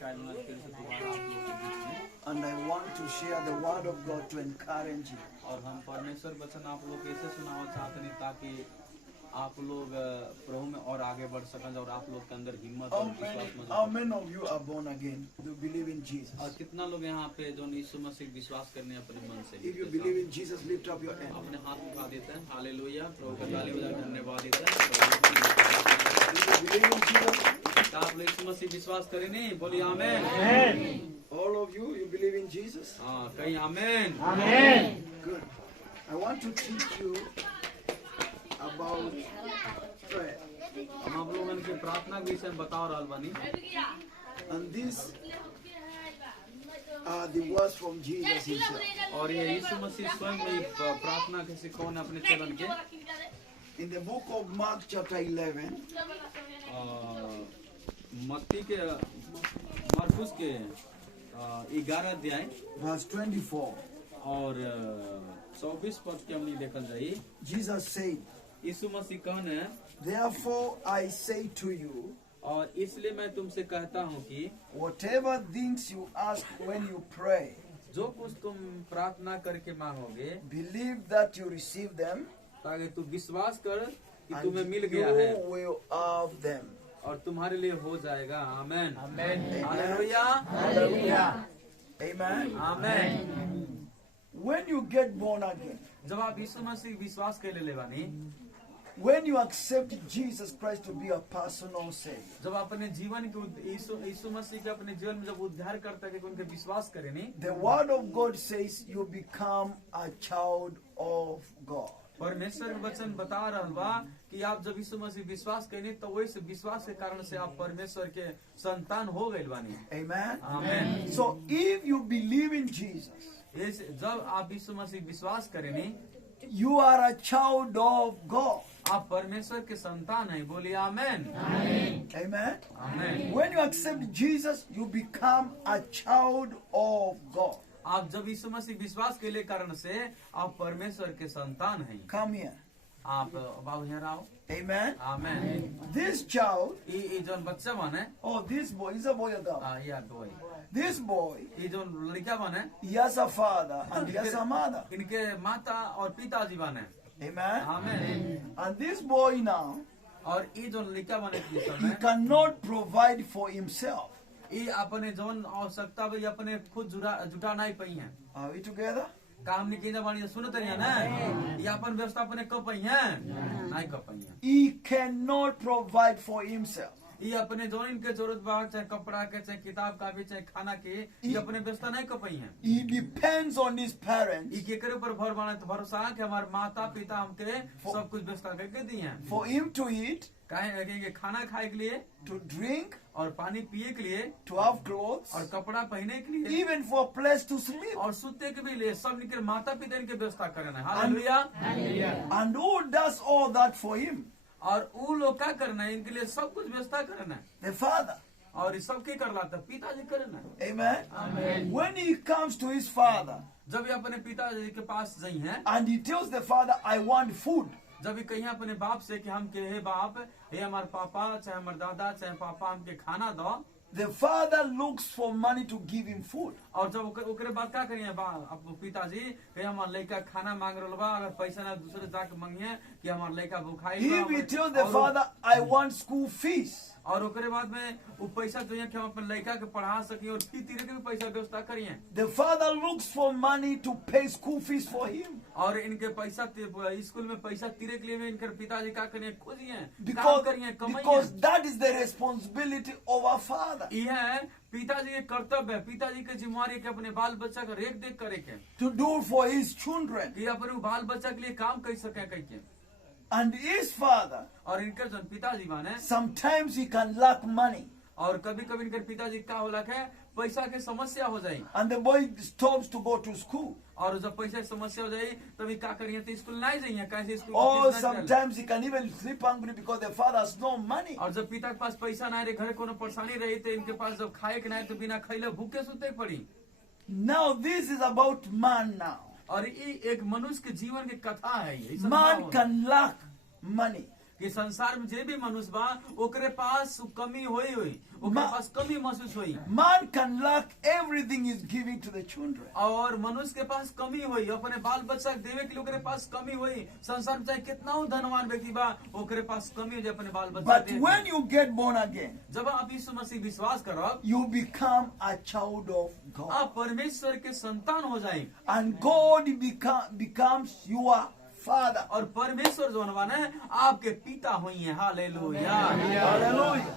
कि आज मैं फिर से दोबारा आप लोगों के बीच में, and I want to share the word of God to encourage you. और हम परमेश्वर वचन आप लोग कैसे सुनाना चाहते हैं ताकि आप लोग प्रभु में और आगे बढ़ सकें और आप लोग के अंदर हिम्मत और विश्वास How मौजूद many of you are born again? You believe in Jesus? और कितना लोग यहाँ पे जो यीशु मसीह विश्वास करने अपने मन से If you believe in Jesus, lift up your hand. अपने हाथ उठा देते हैं। हालेलुया, प्रभु का ताली बजा के धन्यवाद देते हैं। If you believe in Jesus, क्या आप लोग यीशु मसीह विश्वास करें? नहीं बोलिए आमेन। all of you, you believe in Jesus? हाँ, कहीं आमेन। Good. I want to teach you about prayer. हम आप लोगों के प्रार्थना के विषय में बता रहल बानी, And these are the words from Jesus himself. और ये यीशु मसीह स्वयं में प्रार्थना के सिखौन अपने चलन के In the book of Mark chapter 11, मत्ती के मरकुस के 11 अध्याय verse 24, और 24 पद के हमने देखल जाई। Jesus said, यीशु मसीह कहने, "Therefore I say to you, और इसलिए मैं तुमसे कहता हूँ कि whatever things you ask when you pray, जो कुछ तुम प्रार्थना करके मांगोगे, believe that you receive them, ताकि तू विश्वास कर कि and तुम्हें मिल गया है you will have them." और तुम्हारे लिए हो जाएगा। आमेन, Amen. Hallelujah, Hallelujah. Amen. Amen. When you get born again, जब आप यीशु मसीह विश्वास के लिए लेवानी, when you accept Jesus Christ to be a personal Savior, जब अपने जीवन के यीशु मसीह के अपने जीवन में जब उद्धार करता है कि उनके विश्वास करें नहीं, the Word of God says you become a child of God. परमेश्वर के वचन बता रहल बा कि आप जब यीशु मसीह विश्वास करें तो वही से विश्वास के कारण से आप परमेश्वर के संतान हो गए बानी। Amen. Amen. So if you believe in Jesus, जब आप यीशु मसीह विश्वास करें नहीं, you are a child of God. आप परमेश्वर के संतान हैं। बोलिए आमेन, Amen. Amen. When you accept Jesus, you become a child of God. आप जब यीशु मसीह विश्वास के लिए कारण से आप परमेश्वर के संतान हैं। Come here. आप बाबू यहाँ आओ। Amen. आमेन। This child, ये जो बच्चा बन है, oh, this boy is a boy or girl. या बोई, This boy, ये जो लड़का बन है, he has a father and he has a mother. इनके माता और पिताजी बन है। Amen. Amen. And this boy now, और ये जो लड़का बन है, he cannot provide for himself. ये अपने जोन आवश्यकता भाई अपने खुद जुटा नहीं पाई है। Are we together? काम नहीं किया बाणी सुनते रहिए ना, ये अपन व्यवस्था अपने कब पाई है, नहीं कब पाई है। He cannot provide for himself. ये अपने जो इनके जरूरत बा, चाहे कपड़ा के, चाहे किताब का भी, चाहे खाना के, ये अपने व्यवस्था नहीं कर पाई है। He depends on his parents ये केकरे ऊपर भर बना तो भरोसा कि हमारे माता पिता हमके सब कुछ व्यवस्था करके दी है। for him to eat, काहे लगेंगे खाना खाए के लिए, to drink, और पानी पिए के लिए, to have clothes, और कपड़ा पहने के लिए, even for a place to sleep. और सुते के भी लिए, सब निकल माता पिता इनके व्यवस्था करना है। Hallelujah. And who does all that for him? और वो लोग क्या करना है, इनके लिए सब कुछ व्यवस्था करना है, The father. और ये सब क्या कर लाता है, पिताजी करना है। Amen. आमीन। When he comes to his father जब ये अपने पिताजी के पास जाई हैं, and he tells the father, "I want food," जब ये कहीं अपने बाप से कि हम के हे बाप, हे हमारे पापा, चाहे हमारे दादा, चाहे पापा हमके खाना दो, the father looks for money to give him food. और जब ओकरे बाद क्या करिए अब पिताजी कहीं हमारे लड़का खाना मांग रहा बा, अगर पैसा ना दूसरे जाके मांगिए कि हमारे लड़का भूखाई He will tell the father, "I want school fees." और ओकरे बाद में वो पैसा चाहिए कि हम अपने लड़का के पढ़ा सकिए और फी तीरे के भी पैसा व्यवस्था करिए। The father looks for money to pay school fees for him. और इनके पैसा स्कूल में पैसा तीरे के लिए भी इनके पिताजी क्या करिए, खोजिए, काम Because, करिए, because कमाइए। that is the responsibility of a father. यह पिताजी के कर्तव्य है, पिताजी के जिम्मेवारी है कि अपने बाल बच्चा का रेख देख करे के, To do for his children. कि अपने बाल बच्चा के लिए काम कर सके कह के। And his father, और इनके जो पिताजी माने, sometimes he can lack money. और कभी कभी इनके पिताजी क्या होला है, पैसा के समस्या हो जाए, And the boy stops to go to school. और जब पैसा की समस्या हो जाए तभी क्या करिए, तो स्कूल नहीं जाइए, कैसे स्कूल Or फीस नहीं चले। sometimes he can even sleep hungry because the father has no money. और जब पिता के पास पैसा नहीं रहे, घर कोनो परेशानी रही, तो इनके पास जब खाए के नहीं तो बिना खैले भूखे सुते पड़ी। Now this is about man now. और ये एक मनुष्य के जीवन की कथा है, ये सब Man ना हो। can lack money. कि संसार में जे भी मनुष्य बा ओकरे पास कमी होई ओकरे पास कमी महसूस होई। Man can lack everything he's giving to the children. और मनुष्य के पास कमी होई, अपने बाल बच्चा के देवे के लिए ओकरे पास कमी होई। संसार में चाहे कितना हो धनवान व्यक्ति बा ओकरे पास कमी हो जाए अपने बाल बच्चा But के देवे। when you get born again, जब आप यीशु मसीह विश्वास करब you become a child of God. आप परमेश्वर के संतान हो जाए And God becomes your Father. और परमेश्वर जो है आपके पिता हुई है। Hallelujah. Hallelujah.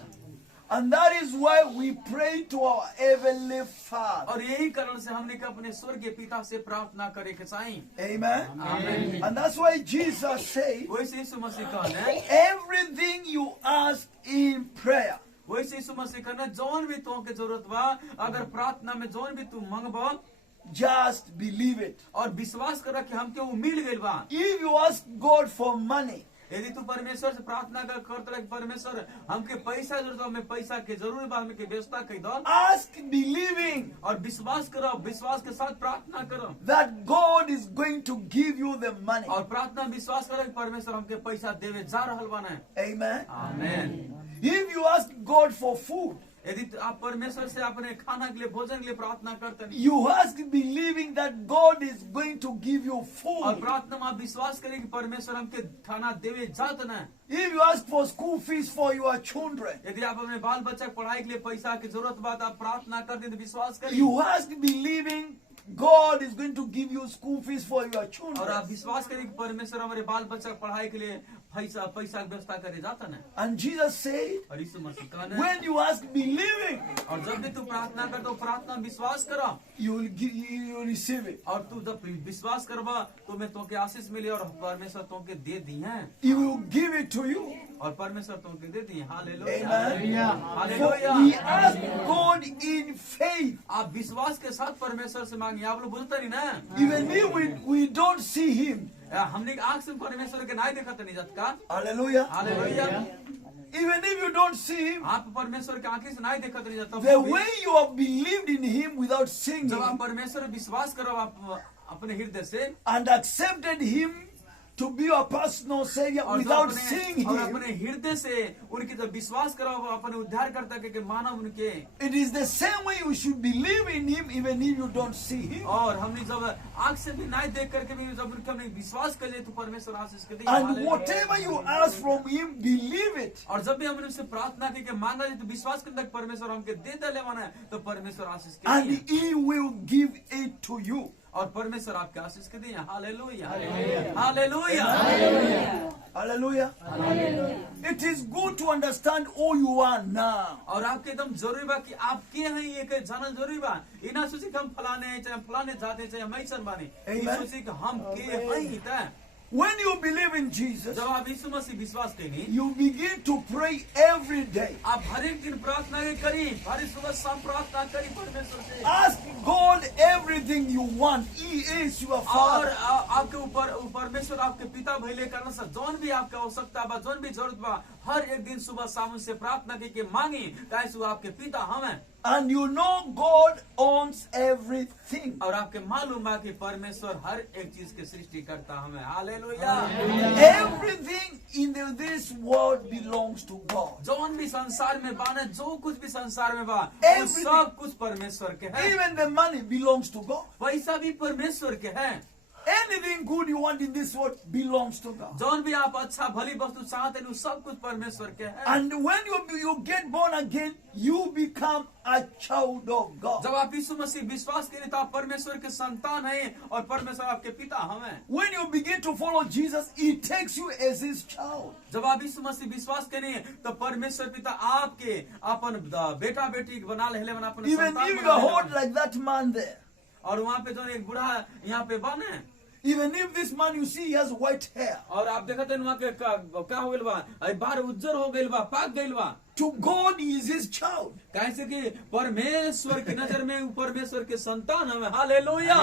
And that is why we pray to our heavenly Father. और यही कारण से हमने के अपने स्वर्गीय पिता से प्रार्थना करे के चाहिए। Amen. आमीन। And that's why Jesus said, वैसे यीशु मसीह कहने everything you ask in prayer, वैसे यीशु मसीह कहने जौन भी तो के जरूरत बा अगर प्रार्थना में जौन भी तू मंगबा just believe it. और विश्वास कर कि हमके वो मिल गइल बा। If you ask God for money, यदि तू परमेश्वर से प्रार्थना करता परमेश्वर हमके पैसा जरूरत बा, हमें पैसा के जरूरी बा, हमके व्यवस्था कई दो। ask believing और विश्वास करो, विश्वास के साथ प्रार्थना करो that God is going to give you the money. और प्रार्थना विश्वास करो कि परमेश्वर हमके पैसा देवे जा रहल बाने। Amen. आमीन। If you ask God for food, यदि आप परमेश्वर से अपने खाना के लिए भोजन के लिए प्रार्थना करते हैं you ask believing that God is going to give you और food. प्रार्थना में आप विश्वास करें कि परमेश्वर हमके खाना देवे जात न। If you ask for school fees for your children, यदि आप अपने बाल बच्चा की पढ़ाई के लिए पैसा की जरूरत बात आप प्रार्थना करते तो विश्वास करें you ask believing God is going to give you school fees for your और children. आप विश्वास करें कि परमेश्वर हमारे बाल बच्चा की पढ़ाई के लिए पैसा की व्यवस्था करे जाता न। And Jesus said, और यीशु मसीह कहने when you ask believing, और जब भी तू प्रार्थना कर तो प्रार्थना विश्वास करो you will receive it. और तू जब विश्वास करबा तो मैं तोके आशीष मिले और परमेश्वर तोके दे दी है He will give it to you. और परमेश्वर तोके दे दी है। Hallelujah Amen. For hallelujah. we ask God in faith. आप विश्वास के साथ परमेश्वर से मांगिए। आप लोग बुझते नहीं ना Even if we don't see Him. हमने आंख से परमेश्वर के नहीं देखा तो नहीं जात का। Hallelujah. Hallelujah. Even if you don't see Him, आप परमेश्वर के आंखें से नहीं देखा तो नहीं जाता। the way you have believed in Him without seeing जब आप Him परमेश्वर विश्वास करो आप अपने हृदय से and accepted Him to be your personal Savior और without seeing और Him, अपने हृदय से उनकी जब विश्वास करो अपने उद्धार करता के मानव उनके it is the same way you should believe in Him even if you don't see Him. और हमने जब आंख से भी नहीं देख करके भी जब उनके हमने विश्वास कर लिया तो परमेश्वर आशीष के And whatever you ask from Him, believe it. और जब भी हमने उससे प्रार्थना की कि मांगा जाए तो विश्वास करता परमेश्वर हमके दे दे माना तो परमेश्वर आशीष के And He will give it to you. और परमेश्वर आपके आशीष के दिए। Hallelujah hallelujah Hallelujah. It is good to understand who you are now. और आपके एकदम जरूरी बा कि आप के हैं ये के जानल जरूरी बा। ई ना सोची कि हम फलाने हैं चाहे फलाने जाते चाहे हम ऐसा बानी। ई Amen. सोची कि हम के हैं त When you believe in Jesus, जब आप यीशु मसीह विश्वास करेंगे you begin to pray every day. आप हर एक दिन प्रार्थना करी हर सुबह शाम प्रार्थना करी परमेश्वर से Ask God everything you want. He is your और Father. आपके ऊपर परमेश्वर आपके पिता भइले कारण से जौन भी आपका आवश्यकता बा जौन भी जरूरत बा हर एक दिन सुबह शाम से प्रार्थना की मांगी काहे से आपके पिता हम हैं And you know God owns everything. और आपके मालूम बा कि परमेश्वर हर एक चीज के सृष्टि करता हमें। Hallelujah. Everything in this world belongs to God. जौन भी संसार में बा ना जो कुछ भी संसार में बा वो Everything. सब कुछ परमेश्वर के है। Even the money belongs to God. पैसा भी परमेश्वर के है। Anything good you want in this world belongs to God. जौन भी आप अच्छा भली वस्तु चाहते हैं वो सब कुछ परमेश्वर के है। And when you get born again, you become a child of God. जब आप यीशु मसीह विश्वास करें तो आप परमेश्वर के संतान हैं और परमेश्वर आपके पिता हम हैं। When you begin to follow Jesus, He takes you as His child. जब आप यीशु मसीह विश्वास करें तो परमेश्वर पिता आपके अपन बेटा बेटी बना ले बना अपने Even संतान if you बना are ले old like that man there. और वहाँ पे जो एक बूढ़ा यहाँ पे बने Even if this man you see he has white hair. और आप देखते हैं वहाँ के क्या हो गइल बा आई बार उज्जर हो गइल बा पाक गइल बा To God he is His child. कैसे कि परमेश्वर की नजर में परमेश्वर के संतान हमें। Hallelujah.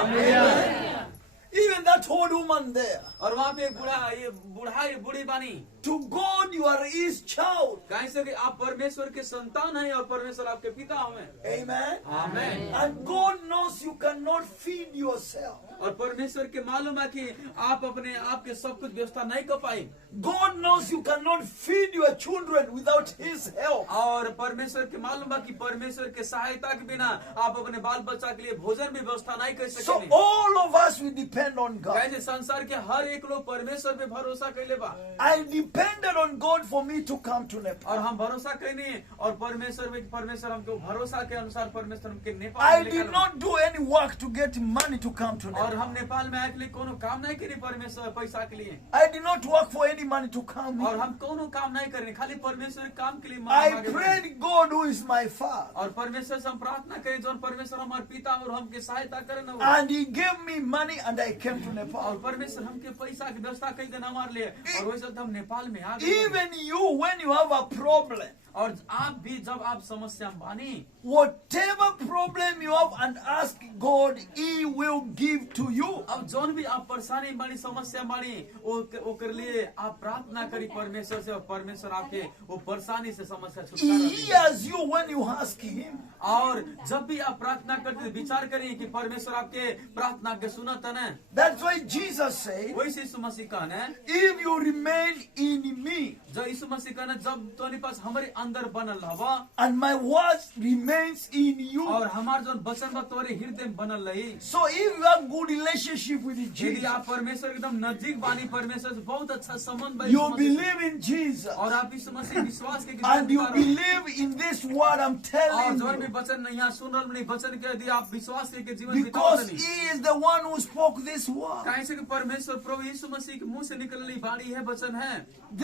Even that old woman there. और वहाँ पे एक बूढ़ा ये बूढ़ी बानी To God you are His child. कैसे कि आप परमेश्वर के संतान हैं और परमेश्वर आपके पिता हमें। Amen. Amen. And God knows you cannot feed yourself. और परमेश्वर के मालूम है कि आप अपने आप के सब कुछ व्यवस्था नहीं कर पाए। God knows you cannot feed your children without His help. और परमेश्वर के मालूम है कि परमेश्वर के सहायता के बिना आप अपने बाल बच्चा के लिए भोजन भी व्यवस्था नहीं कर So सकेंगे। all of us we depend on God. कैसे संसार के हर एक लोग परमेश्वर पे भरोसा कैले बा I depended on God for me to come to Nepal. और हम भरोसा कैनी और परमेश्वर हमको भरोसा के अनुसार परमेश्वर हमके नेपाल I में did लेकर not do any work to get money to come to और Nepal. हम नेपाल में आए के लिए कोनो काम नहीं करी परमेश्वर पैसा के लिए I did not work for any money to come और here. हम कोनो काम नहीं करने खाली परमेश्वर के काम के लिए I मांगे prayed God who is my Father. और परमेश्वर से हम प्रार्थना करें जो परमेश्वर हमारे पिता और हमके सहायता करे ना And He gave me money and I came to और Nepal. परमेश्वर हमके पैसा की व्यवस्था कर देना हमारे लिए और वैसे तो हम नेपाल में आ गए Even you, when you have a problem, और आप भी जब आप समस्या में बानी whatever problem you have and ask God, He will give to you. अब जोन भी आप परेशानी बानी समस्या बानी वो कर लिए आप प्रार्थना करी परमेश्वर से और परमेश्वर आपके वो परेशानी से समस्या He छुटकारा देंगे। hears you when you ask Him. और जब भी आप प्रार्थना करते हैं, विचार करें कि परमेश्वर आपके प्रार्थना के सुनत है ना That's why Jesus said, वही से यीशु मसीह का ना if you remain in me जो यीशु मसीह का ना जब तुम्हारे पास हमारे अंदर बनल हवा and my words remains in you. और हमार जो वचन बा तुम्हारे हृदय में बनल रही So if you have good relationship with यदि Jesus, आप परमेश्वर एकदम नजदीक बानी परमेश्वर से बहुत अच्छा संबंध बा you यीशु मसीह से, believe in Jesus, और आप यीशु मसीह विश्वास के and you believe in this word I'm और telling जो भी you, वचन यहाँ सुन रहे नहीं वचन के यदि आप विश्वास के जीवन because बिताओ He is the one who spoke this word, कहीं से कि परमेश्वर प्रभु यीशु मसीह के मुंह से निकलने वाली है वचन है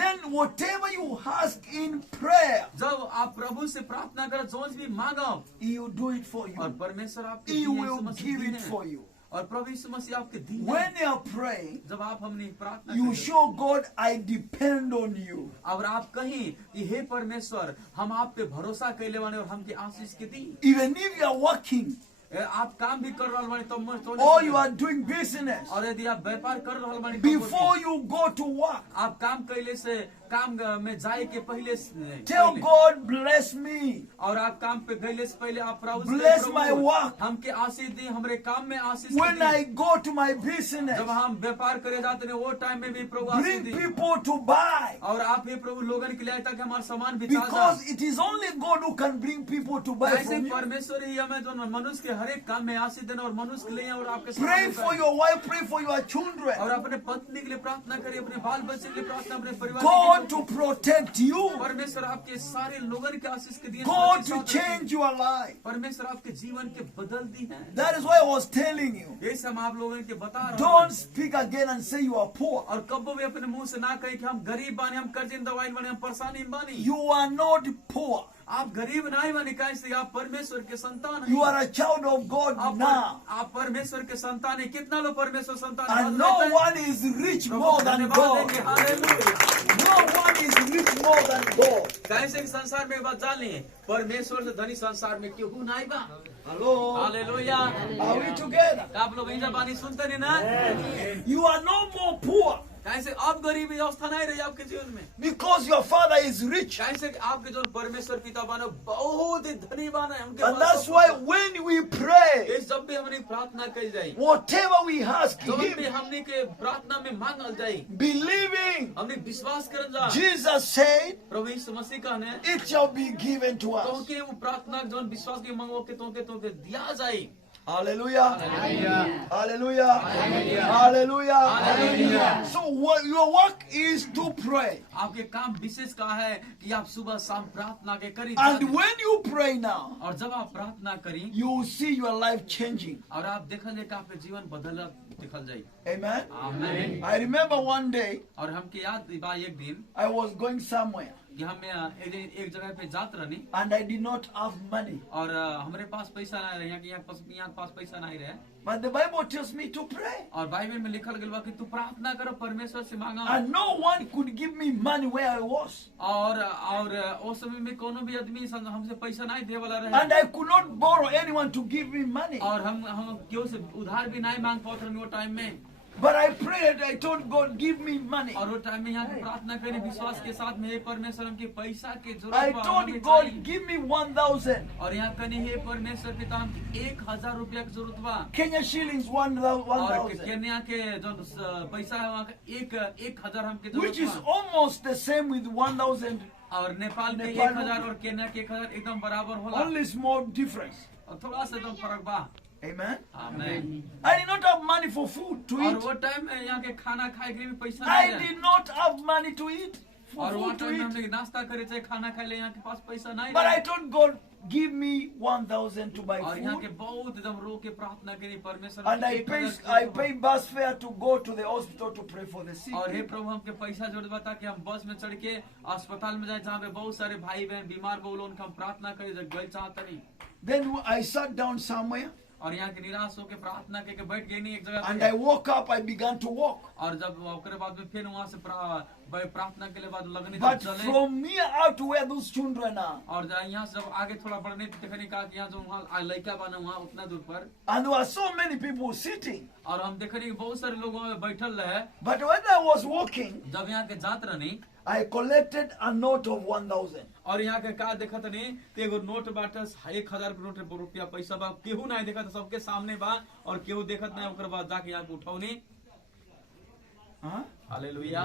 then whatever you ask in prayer, जब आप प्रभु से प्रार्थना करो जो भी मांगो He will do it for और you. परमेश्वर आपके He दिए will Yeshu Masih give the it है। for you. और प्रभु यीशु मसीह आपके दी है। When you are praying, जब आप हमने प्रार्थना you करें, show God, I depend on you. और आप कहीं कि हे परमेश्वर हम आप पे भरोसा कैले वाले और हमके आशीष के दी Even if you are working आप काम भी कर रहल बानी तो or you are doing business, और यदि आप व्यापार कर रहल बानी तो before you go to work, आप काम कैले से काम में जाए के पहले tell पहले, God, bless me. और आप काम पे गईले से पहले आप प्रभु से Bless प्रभु, my work. हमके आशीष दी हमरे काम में आशीष When the I go to my business, जब हम व्यापार करे जाते हैं वो टाइम में भी प्रभु आशीष bring the people to buy. और आप भी प्रभु लोगन के लिए ताकि हमारा सामान बेचा Because जाए it is only God who can bring people to buy ऐसे from you. परमेश्वर ही हमें जो मनुष्य के हर एक काम में आशीष देना और मनुष्य के लिए और आपके Pray सामान for बेचाए। your wife, pray for your और children. अपने पत्नी के लिए प्रार्थना करिए अपने बाल बच्चे के लिए प्रार्थना अपने परिवार God के to लिए protect you. परमेश्वर आपके सारे लोगन के आशीष के दिए God सुरक्षित to साथ रखें। change your life. परमेश्वर आपके जीवन के बदल दी है That is why I was telling you. ये सब आप लोगों के बता रहा Don't हूँ speak again and say you are poor. और कब्बो भी अपने मुंह से ना कहे कि हम गरीब बानी हम कर्जे दवाई बानी हम परेशानी में बानी You are not poor. आप गरीब नहीं बानी कैसे आप परमेश्वर के संतान You हैं are a child of God now. आप परमेश्वर के संतान है कितना लोग परमेश्वर संतान And हैं? no one is rich Prabhu more than धन्यवाद देंगे, God. Hallelujah. No one is rich more than God. कैसे कि संसार में बात जान ली परमेश्वर से धनी संसार में क्यों नहीं बा Hello. Hallelujah Are we together? आप लोग इंजा बानी सुनते नहीं ना You are no more poor कैसे अब गरीबी अवस्था नहीं रही आपके जीवन में because your father is rich. कैसे कि आपके जो परमेश्वर पिता बने बहुत ही धनी बने उनके And पास that's सब why कुछ when we pray, है। जब भी हमने प्रार्थना की जाए whatever we ask जब भी Him, हमने के प्रार्थना में मांगल जाए believing, हमने विश्वास कर जा Jesus said, प्रभु यीशु मसीह का ने it shall be given to us. क्योंकि वो प्रार्थना जो विश्वास के मांगो के तोके दिया जाए Hallelujah. Hallelujah. Hallelujah. So what your work is to pray. आपके काम विशेष का है कि आप सुबह शाम प्रार्थना के करी And when you pray now, और जब आप प्रार्थना करी you will see your life changing. और आप देखल जाए कि आपके जीवन बदल दिखल जाए Amen. आमीन I remember one day और हमके याद बा एक दिन I was going somewhere कि हम एक जगह पे जात रहनी and I did not have money. और हमारे पास पैसा नहीं रहे यहाँ के पास पैसा नहीं रहे But the Bible tells me to pray. और बाइबल में लिखल गया कि तू प्रार्थना करो परमेश्वर से मांगा And no one could give me money where I was. और उस समय में कोनो भी आदमी हमसे पैसा नहीं दे वाला रहे And I could not borrow anyone to give me money. और हम क्यों से उधार भी नहीं मांग पाते वो टाइम में But I prayed, I told God, give me money. और वो टाइम में यहाँ की प्रार्थना करें विश्वास के साथ में, हे परमेश्वर हमके पैसा के I जरूरत बा, told हमें God, चाहिए। give me 1,000 और यहाँ कनी हे परमेश्वर पिता हमके 1,000 रुपया की जरूरत बा। Kenya shillings, और 1,000, केन्या के जो पैसा है वहाँ का 1,000 हमके which जरूरत is बा। almost the same with 1,000, और नेपाल के नेपाल 1,000 और केन्या के 1,000 एकदम बराबर होला। only small difference. और थोड़ा सा एकदम फर्क बा। Amen. आमीन। I did not have money for food to और eat. वो टाइम में यहाँ के खाना खाए के लिए भी पैसा I नहीं है। did not have money to eat, for और वो food to टाइम में eat. हमने नाश्ता करे चाहे खाना खाए ले यहाँ के पास पैसा नहीं But I है। told God, give me 1,000 to buy और यहाँ के food. बहुत एकदम रो के प्रार्थना करी परमेश्वर And I 1,000 I pay bus fare to go to the hospital to pray for the sick. और हे प्रभु हमके पैसा जोड़ बता कि हम बस में चढ़ के अस्पताल में जाए जहाँ पे बहुत सारे भाई बहन बीमार बोलो उनका हम प्रार्थना करें जब गए चाहता नहीं। Then I sat down somewhere और यहाँ के निराश होकर प्रार्थना करके बैठ गए नहीं एक जगह and पे। I woke up, I began to walk. और जब ओकरे बाद में फिर वहाँ से प्रार्थना के लिए बाद लगने But चले। from me out to where those children are, और यहाँ से जब आगे थोड़ा बढ़ने देखने कहा कि यहाँ जो वहाँ लड़का बना वहाँ उतना दूर पर, and there were so मany people sitting. और हम देखने कि बहुत सारे लोग वहाँ पे बैठल रहे। But when I was walking, जब यहाँ के जात रहनी I collected a note of 1,000. और यहाँ के का देखत नहीं तो एगो नोट बाटे 1,000 नोट रुपया पैसा बा, केहू नहीं देखत, सबके सामने बा और केहू देखत नहीं। ओकर बाद जाके यहाँ के उठौनी। Huh? हालेलुया।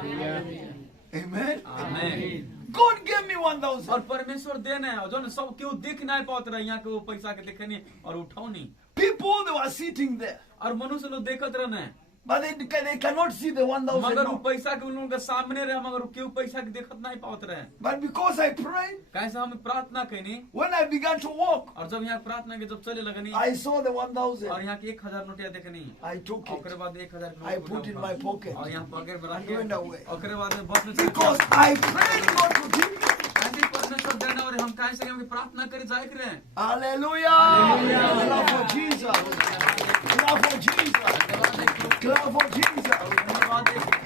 Amen. आमीन। God gave me और 1,000. परमेश्वर देने है जो सब केहू देख नहीं पात रहे यहाँ के वो पैसा के देखनी और उठौनी। People, they were sitting there. और मनुष्य लोग देखत रहने But they cannot see the 1,000 मगर वो note. पैसा के उन लोगों के सामने रहे मगर केहू पैसा के देखत नहीं पात रहे। But because I prayed, कैसे हम प्रार्थना कनी when I began to walk, और जब यहाँ प्रार्थना के जब चले लगनी I saw the और 1,000. यहाँ की 1,000 नोटिया देखनी। I took ओकरे it बाद 1,000 I put in my pocket और यहाँ पॉकेट में and रख went के away. ओकरे बाद में बस में Because I prayed God to give me. ऐसे परमेश्वर देना और हम कैसे हम प्रार्थना करे जाए करे। Hallelujah. Clap for Jesus. Clap for Jesus. Clap for Jesus.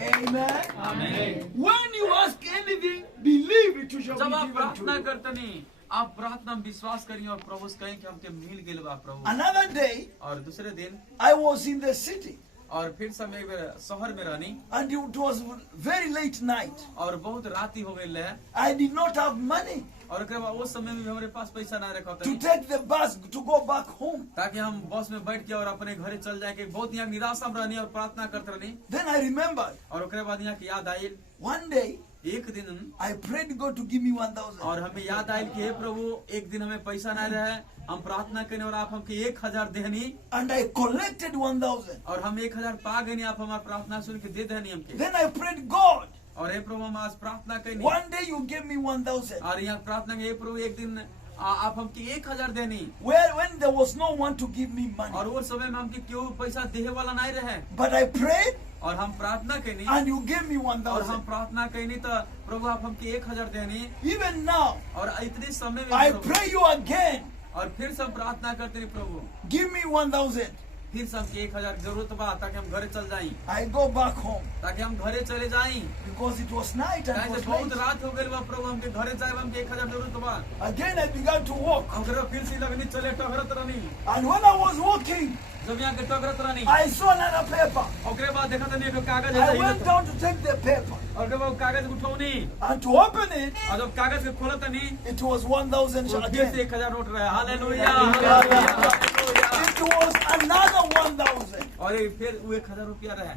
Amen. आमीन। When you ask anything, believe it, you shall जब be आप given प्रार्थना to you. करते नहीं आप प्रार्थना में विश्वास करिए और प्रभु से कहें कि हमके मिल गेल बा प्रभु। Another day, और दूसरे दिन I was in the city और फिर समय शहर में रहनी and it was very late night. और बहुत रात ही हो गई है I did not have money और ओकरे बाद उस समय में भी हमारे पास पैसा ना रखा to था take the bus to go back home. ताकि हम बस में बैठ के और अपने घरे चल जाए कि बहुत यहाँ निराशा में रहनी और प्रार्थना करते रहनी। Then I remembered और ओकरे बाद यहाँ की याद आई one day एक दिन I prayed God to give me 1,000. और हमें याद आई कि हे प्रभु एक दिन हमें पैसा ना रहे हम प्रार्थना करें और आप हमके 1,000 देहनी And I collected 1,000. और हम 1,000 पा गए आप हमारी प्रार्थना सुन के दे देनी हमके। Then I prayed God, और हे प्रभु हम आज प्रार्थना करें one day you gave me 1,000. और यहाँ प्रार्थना के हे प्रभु एक दिन आप हमके 1,000 देनी When there was no one to give me money. और वो समय में हमके क्यों पैसा देने वाला नहीं रहे But I prayed और हम प्रार्थना करें and you gave me और हम 1,000. प्रार्थना करें तो प्रभु आप हमके 1,000 देनी Even now, और इतने समय में I Prabhu, pray you again, और फिर से हम प्रार्थना करते हैं प्रभु give me 1,000. फिर से हमके 1,000 जरूरत बा ताकि हम घरे चल जाएं I go back home ताकि हम घरे चले जाएं because it was night and it कैसे was बहुत late. रात हो गई बा प्रभु हमके घरे जाए हमके 1,000 जरूरत बा। Again I began to walk. हम घरे फिर से लगनी चले टहरत रहनी And when I was walking, जब यहाँ के टहरत रहनी I saw another paper. ओकरे बाद देखा था एक कागज I है went down to take the paper. और जब वो कागज उठौनी And to open it, और जब कागज के खोला तनी it was 1,000 तो फिर से again. 1,000 नोट रहा। Hallelujah hallelujah. Hallelujah. It was another 1,000. और ये फिर वो 1,000 रुपया रहे।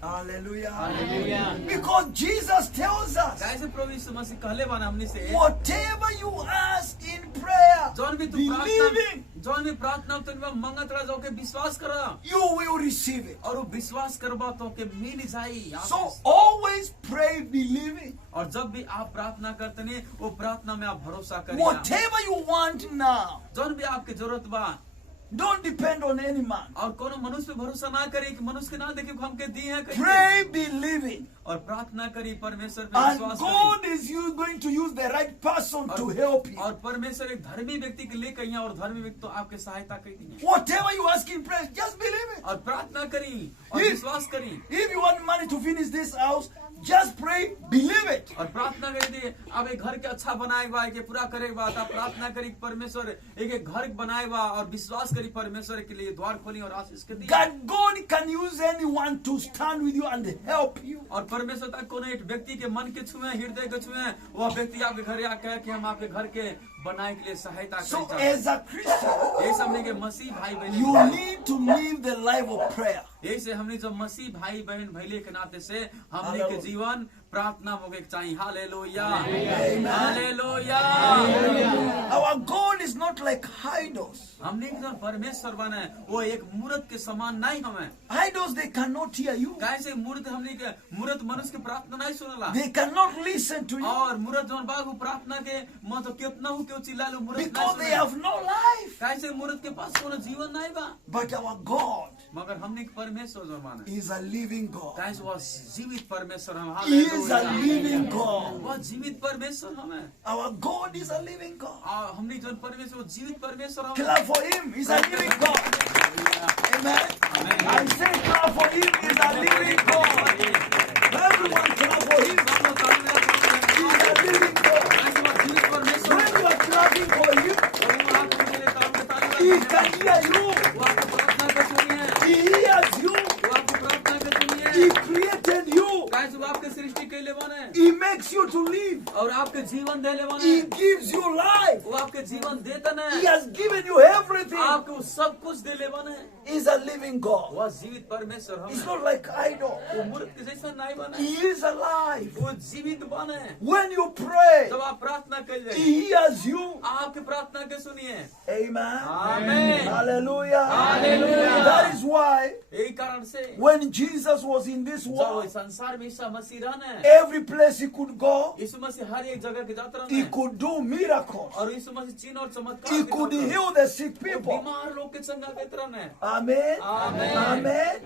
Hallelujah. Hallelujah. Because Jesus tells us, कैसे प्रभु यीशु मसीह कहले बाना हमनी से whatever you ask in prayer, जौन भी तू believing, प्रार्थना जौन भी प्रार्थना तुम मंगत रह जाओ के विश्वास करा you will receive it. और वो विश्वास करबा तो के मिल जाई। So always pray believing. और जब भी आप प्रार्थना करते नहीं वो प्रार्थना में आप भरोसा करिए। Whatever you want now, जौन भी आपके जरूरत बा don't depend on any man. और कोनो मनुष्य पे भरोसा ना करे कि मनुष्य के ना देखे कि हमके दिए हैं कहीं Pray believing. और प्रार्थना करी परमेश्वर पे And विश्वास God करी is going to use the right person to help you. और परमेश्वर एक धर्मी व्यक्ति के लिए कहीं और धर्मी व्यक्ति तो आपके सहायता करेंगे Whatever you ask in prayer, just believe it. और प्रार्थना करी और If- विश्वास करी। If you want money to finish this house, Just pray, believe it. और प्रार्थना करी थी अब एक घर के अच्छा बनाए बा के पूरा करे बा तब प्रार्थना करी परमेश्वर एक घर बनाए बा और विश्वास करी परमेश्वर के लिए द्वार खोली और आशीष के दी That God can use anyone to stand with you and help you. और परमेश्वर तक कोनो एक व्यक्ति के मन के छुए हृदय के छुए वह व्यक्ति आपके घर आके कहे कि हम आपके घर के बनाए के लिए सहायता So करें as a Christian, ये समझे के मसीह भाई बहन you need to live the life of prayer. ऐसे हमने जो मसीह भाई बहन भैले के नाते से हमने के जीवन प्रार्थना होके चाहिए hallelujah hallelujah Our God is not like idols. हमने जो परमेश्वर बने वो एक मूर्त के समान नहीं हमें Idols, they cannot hear you. कैसे मूर्त हमने के मूर्त मनुष्य की प्रार्थना नहीं सुनला They cannot listen to you और मूर्त जौन बाबू प्रार्थना के मतलब कितना हो क्यों चिल्ला लो मूर्त because they have no life. कैसे मूर्त के पास कोनो जीवन नहीं बा But our God मगर हमने के परमेश्वर जो माने is a living God. कैसे वो जीवित परमेश्वर हम He is a hallelujah living God. वो जीवित परमेश्वर हमें Our God is a living God. हमने जो परमेश्वर वो जीवित परमेश्वर हमें Clap for Him. He's a living God. Amen. I say clap for Him. He's a living God. Everyone clap for Him. He's a living God. When you are clapping for Him, He can hear you. He hears you. He created you. आपके सृष्टि के लिए बने He makes you to live. और आपके जीवन दे ले बने He gives you life. वो आपके जीवन देता He है has given you everything. आपको वो सब कुछ दे ले बने He's a living God. वो जीवित परमेश्वर हम It's not like idol. वो मूर्त के जैसा नहीं बने He is alive. वो जीवित बने When you pray, जब आप प्रार्थना करिए He hears you. आपकी प्रार्थना के सुनिए Amen. Amen Hallelujah. Hallelujah. That is why यही कारण से when Jesus was in this जब वो world, संसार में ईसा मसीह रहने every place He could go, यीशु मसीह हर एक जगह के जाता He रहने could do miracles. और यीशु मसीह चिन्ह और चमत्कार He के could द्वारा heal the sick people. बीमार लोग के चंगा करते रहने Amen. Amen.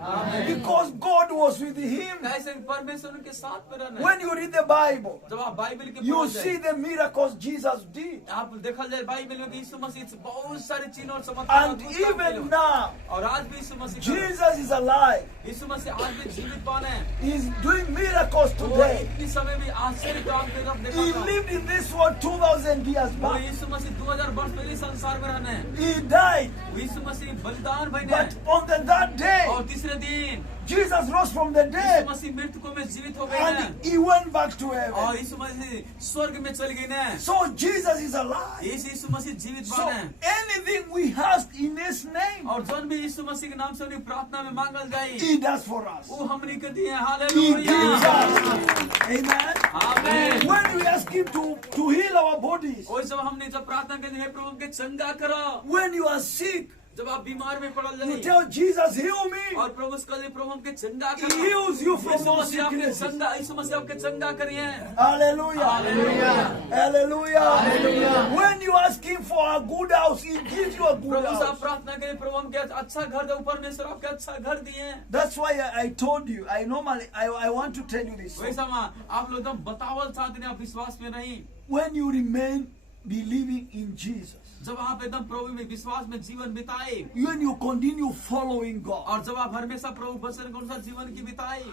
Amen. Because God was with Him. कैसे परमेश्वर के साथ में रहने When you read the Bible, जब आप बाइबल के you पढ़ see जाए the miracles Jesus did. आप देखा जाए बाइबल में कि यीशु मसीह से बहुत सारे चिन्ह और चमत्कार And अद्भुत काम किए even हैं। now, और आज भी यीशु मसीह Jesus is alive. यीशु मसीह आज भी जीवित बने He's doing miracles वो today. इतनी समय भी आश्चर्य काम के तरफ देखा He था lived in this world 2,000 years वो back. यीशु मसीह 2000 वर्ष पहले संसार में रहने He died. यीशु मसीह बलिदान बने But on the third day, और तीसरे दिन Jesus rose from the Yeshu dead. मसीह मृतकों में जीवित हो गए And हैं He went back to heaven. और यीशु मसीह स्वर्ग में चल गए हैं So Jesus is alive. यीशु मसीह जीवित So बने anything we ask in His name, और जौन भी यीशु मसीह के नाम से उन्हें प्रार्थना में मांगल जाए He does for us. वो हमने कर दिए He gives hallelujah us. Amen. आमीन When we ask Him to heal our bodies, और जब हमने जब प्रार्थना करते हैं प्रभु के चंगा करो when you are sick, जब आप बीमार में पड़ल you जाए tell Jesus, heal me. और प्रभु उसका लिए प्रभु हमके चंगा He करो heals you from Yeshu all मसीह आपके sicknesses. चंगा यीशु मसीह आपके चंगा करिए Hallelujah. Hallelujah. Hallelujah. When you ask Him for a good house, He gives you a good प्रभु से आप house. प्रार्थना करें प्रभु हमके अच्छा घर दे परमेश्वर आपके अच्छा घर दिए That's why I told you. I want to tell you this. वैसा आप लोग एकदम बतावल चाहते हैं आप विश्वास में नहीं When you remain believing in Jesus, जब आप एकदम प्रभु में विश्वास में जीवन बिताए when you continue following God, और जब आप हमेशा प्रभु वचन के अनुसार जीवन की बिताए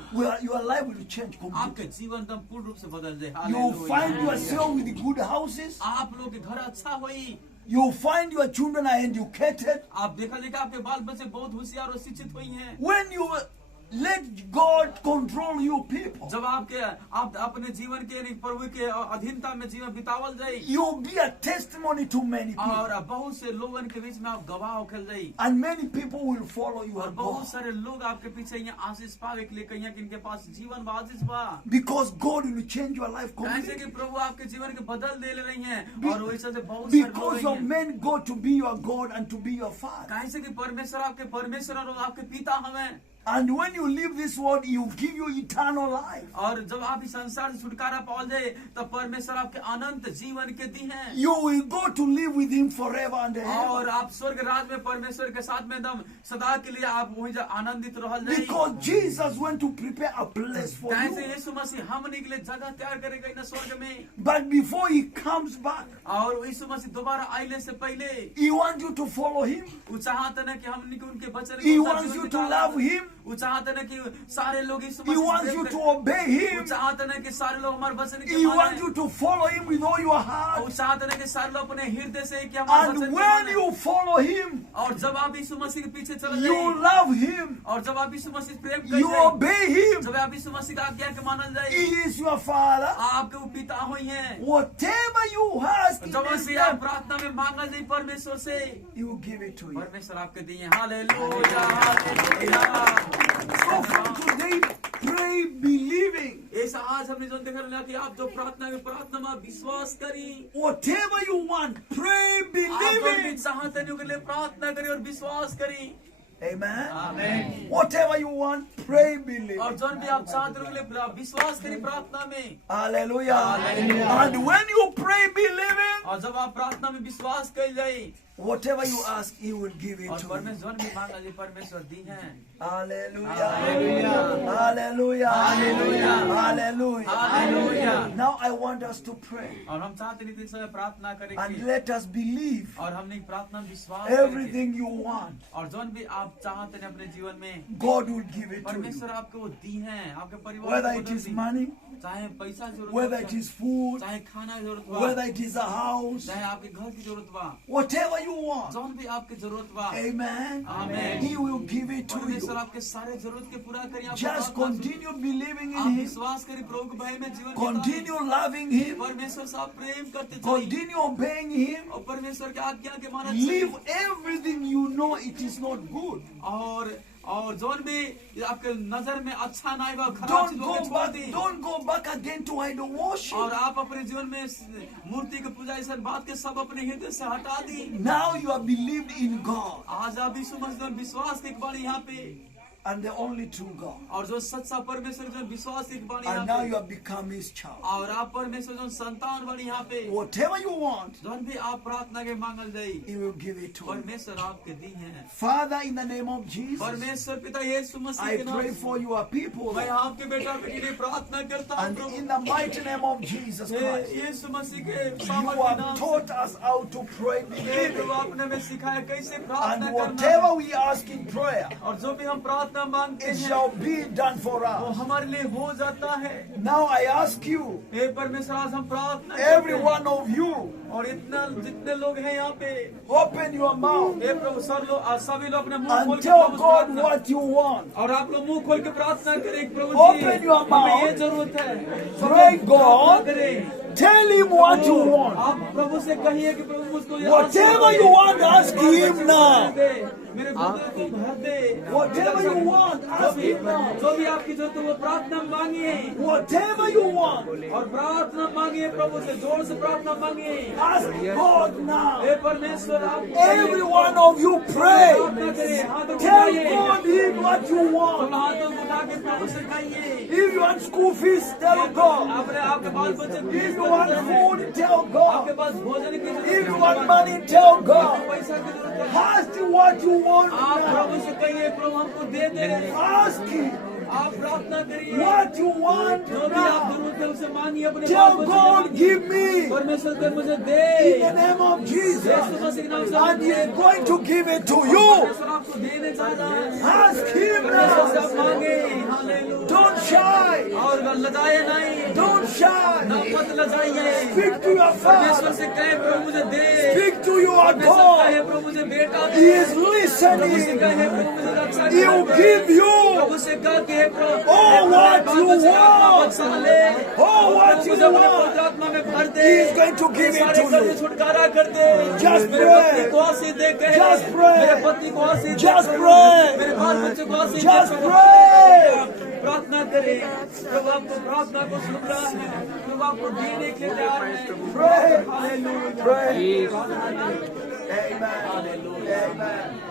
your life will change completely. आपके जीवन एकदम पूर्ण रूप से बदल जाए You'll hallelujah. find yourself with good houses. आप लोग के घर अच्छा होई You'll find your children are educated. आप देखा देखा आपके बाल बच्चे बहुत होशियार और शिक्षित हुई हैं When you let God control you people, जब आप अपने जीवन के प्रभु के अधीनता में जीवन बितावल जाए you'll be a testimony to many people. और बहुत से लोगों के बीच में आप गवाह होकर जाए And many people will follow you और and बहुत go. सारे लोग आपके पीछे यहाँ आशीष पावे के लिए कहीं कि इनके पास जीवन बा आशीष बा Because God will change your life कैसे completely. कि प्रभु आपके जीवन के बदल दे ले रही हैं Be- और वैसे से बहुत सारे Because लोग of हैं men go to be your God and to be your Father. कैसे कि परमेश्वर आपके परमेश्वर और आपके पिता हमें And when you leave this world, He will give you eternal life. और जब आप इस संसार से छुटकारा पाओ जाए तब परमेश्वर आपके अनंत जीवन के दी हैं You will go to live with Him forever and ever. और आप स्वर्ग राज में परमेश्वर के साथ में एकदम सदा के लिए आप वहीं आनंदित रहल जाए Because Jesus went to prepare a place for कैसे you. यीशु मसीह हमने के लिए जगह तैयार करेगा इन स्वर्ग में But before He comes back, और यीशु मसीह दोबारा आइले से पहले He wants you to follow Him. वो चाहते ना कि हमने के उनके वचन के He अनुसार wants जीवन you to बिताएं। love Him. वो चाहते ना कि सारे लोग यीशु He मसीह से wants प्रेम you करें। to obey वो Him. चाहते ना कि सारे लोग हमारे वचन के He माने। wants you to follow Him with all your वो heart. चाहते ना कि सारे लोग अपने हृदय से कि हमारे वचन And के when माने। you follow Him, और जब आप यीशु मसीह के पीछे चल you जाए love Him, और जब आप यीशु मसीह से प्रेम you कर जाए, obey Him. जब आप यीशु मसीह का आज्ञा के मानल जाए, He is your Father. आपके वो पिता हुई हैं। Whatever you ask in जब this भी आप time, प्रार्थना में मांगल जाए परमेश्वर से, He will give it to you. परमेश्वर आपके दिए। Hallelujah, hallelujah. So from today, pray believing. ऐसा आज हमने जो देखा ना कि आप जो प्रार्थना में विश्वास करी, Whatever you want, pray आप जो भी believing. चाहते हैं के लिए प्रार्थना करी और विश्वास करी। Amen. आमीन। Whatever you want, pray believing. और जो भी आप चाहते हैं के लिए विश्वास करी प्रार्थना में। Hallelujah. Hallelujah. And when you pray believing, और जब आप प्रार्थना में विश्वास कर जाए, whatever you ask, He will give it और to you. परमेश्वर भी मांगा जी परमेश्वर दी हैं। Hallelujah. Hallelujah. Hallelujah. Hallelujah. Hallelujah. Hallelujah. Now I want us to pray और हम चाहते हैं कि इस समय प्रार्थना and करेंगे let us believe और हमने प्रार्थना में विश्वास करेंगे। everything you want. और जो भी आप चाहते हैं अपने जीवन में, God will give it to you. परमेश्वर आपको वो दी हैं, आपके परिवार Whether को it वो is दी। money, चाहे पैसा की जरूरत whether हो, it is food, चाहे खाना की जरूरत बा, whether it is a house, चाहे आपके घर की जरूरत बा, whatever you want. जो भी आपकी जरूरत बा, Amen. Amen. He will give it to परमेश्वर you. आपके सारे जरूरत के पूरा करिए। आप Just प्रार्थना continue believing आप in Him. विश्वास करिए प्रभु के भय में जीवन बिताइए। Continue loving Him. परमेश्वर से आप प्रेम करते चलिए Continue obeying Him. और परमेश्वर के आज्ञा के मानन Leave चलिए। everything you know it is not good. और जोन भी आपके नजर में अच्छा ना आएगा, खराब Don't चीजों go को छोड़ back. The. Don't go back again to idol और worship. आप अपने जीवन में मूर्ति की पूजा इस बात के सब अपने हृदय से हटा दी। Now you are believed in God आज आप यीशु मसीह में विश्वास की एक बाणी यहाँ पे, and the only true God. और जो सच्चा परमेश्वर जो विश्वास की एक बाणी And यहाँ now पे, you have become His child. और आप परमेश्वर जो संतान बाणी यहाँ पे, Whatever you want, जोन भी आप प्रार्थना के मांगल जाई, He will give it to you. परमेश्वर आपके दी हैं। Father, in the name of Jesus, परमेश्वर पिता यीशु मसीह I के नाम pray से for your people. मैं आपके बेटा बेटी के लिए प्रार्थना करता हूँ And Prabhu. in the mighty name of Jesus Christ, यीशु मसीह के you सामर्थ्य have नाम से taught us how to pray hey believing. प्रभु आपने हमें सिखाया कैसे And प्रार्थना करना whatever we ask in prayer, है। और जो भी हम प्रार्थना मांगते it हैं shall be done for वो us. हमारे लिए हो जाता है। Now I ask you, हे परमेश्वर आज हम प्रार्थना every करते हैं। one of you, और इतना जितने लोग हैं यहाँ पे, open your mouth हे प्रभु सभी लोग अपने मुंह खोल and के tell प्रभु से God प्रार्थना- what you want. और आप लोग मुंह खोल के प्रार्थना करें प्रभु Open जी, your हमें mouth. ये जरूरत है। Pray प्रार्थना God. करें। Tell Him what you want. आप प्रभु से कहिए कि प्रभु मुझको ये Whatever आशीर्वाद you they. want, ask Him now. मेरे हृदय को भर दे। Whatever you want, ask Him now. जो भी आपकी जरूरत है वो प्रार्थना मांगिए Whatever you want, और प्रार्थना मांगिए प्रभु से, जोर से प्रार्थना मांगिए। ask God now. हे परमेश्वर आप Every one of you pray. प्रार्थना करिए, हाथों को Tell उठाइए। God Him what you और want. हाथों को उठा के प्रभु से कहिए। If you want school fees, tell God. आपने आपके पास बच्चे की If फीस you want भरनी है। food, tell आपके God. पास भोजन की जरूरत If है। you want money, tell God. पैसा की जरूरत है। Ask Him what you want आप now. प्रभु से कहिए प्रभु हमको दे दे। Ask Him आप प्रार्थना करिए, what you want जो भी आप now. जरूरत है उसे मांगिए अपने Tell बाल God, बच्चे give me परमेश्वर दे मुझे दे। in the name of Jesus. यीशु मसीह के नाम से And He is going to give it to you. परमेश्वर आपको देने जा रहा है। Ask Him परमेश्वर से आप now. मांगे। हालेलुया। Don't shy. और लजाए नहीं, Don't ना shy. मत लजाइए। Speak to your परमेश्वर Father. से कहे प्रभु मुझे दे। Speak to your परमेश्वर God. कहे प्रभु मुझे बेटा दे। He is प्रभु से listening. कहे प्रभु मुझे रक्षा He will they. give you प्रभु से कह के प्रभु all what you want. बचा ले। All what you मुझे अपने want. पवित्र आत्मा में भर दे। He is going to give it सारे to कर्ज you. छुटकारा कर दे। Just मेरे pray. पत्नी को आशीष दे के। Just pray. मेरे पत्नी को आशीष दे। Just pray. मेरे बाल बच्चों को आशीष दे। Just प्रभु, pray. प्रार्थना करें। प्रभु आपको प्रार्थना को सुन रहा है। प्रभु आपको देने के लिए तैयार है। Pray. Hallelujah. Pray. Amen.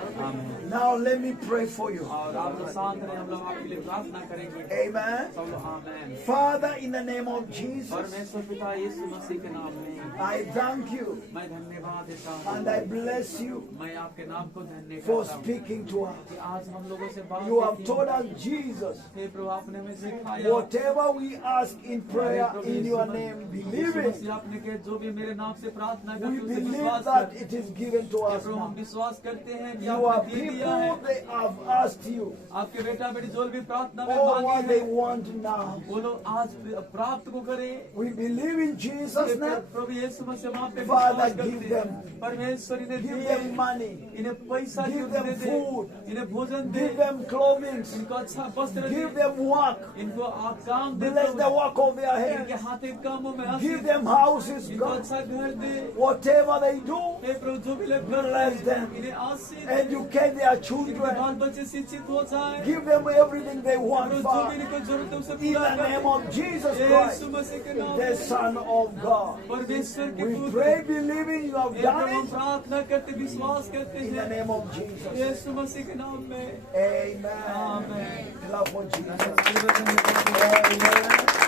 Now let me pray for you. और आप लोग शांत रहे, हम लोग आपके लिए प्रार्थना करेंगे। Amen. सब लोग आमीन। Father, in the name of Jesus, परमेश्वर पिता यीशु मसीह के नाम में I thank you मैं धन्यवाद देता हूँ। and I bless you मैं आपके नाम को धन्य for करता हूँ speaking to us. कि आज हम लोगों से बात You have की। told us, Jesus, हे प्रभु आपने हमें सिखाया। whatever we ask in prayer in your name, believe Yeshu it. मसीह आपने कहा जो भी मेरे नाम से प्रार्थना We करते उसे believe विश्वास that कर। it is given to hey us प्रभु हम now. विश्वास करते हैं कि You are आपने दे people दिया है, All they have asked you, आपके बेटा बेटी जो भी प्रार्थना में all what मांगी they है, want now. वो लोग आज प्राप्त को करें। We believe in Jesus' name. प्रभु यीशु मसीह वहाँ पे Father, विश्वास give करते them. हैं। परमेश्वर इन्हें Give दिए, them money. इन्हें पैसा Give दे them दे, food. इन्हें भोजन दे, Give them clothing. इनको अच्छा वस्त्र दे, Give them work. इनको आप काम दे, Bless the work of their इनके hands. हाथ के कामों में Give आशीष, them houses, इनको God. अच्छा घर दे। Whatever they do, हे प्रभु जो भी लोग bless them. इन्हें आशीष, Educate their इनके children. बाल बच्चे शिक्षित हो जाए। Give them everything they want, जो भी Father. इनको जरूरत है उसे In पूरा the name कर। of Jesus यीशु Christ, मसीह के नाम the में Son of God. परमेश्वर के We पुत्र, pray, believing you have hey done Prabhu it. प्रार्थना करते विश्वास करते In the हैं name of Jesus. यीशु मसीह के नाम में। Amen. Amen. Love for Jesus. धन्यवाद। Amen.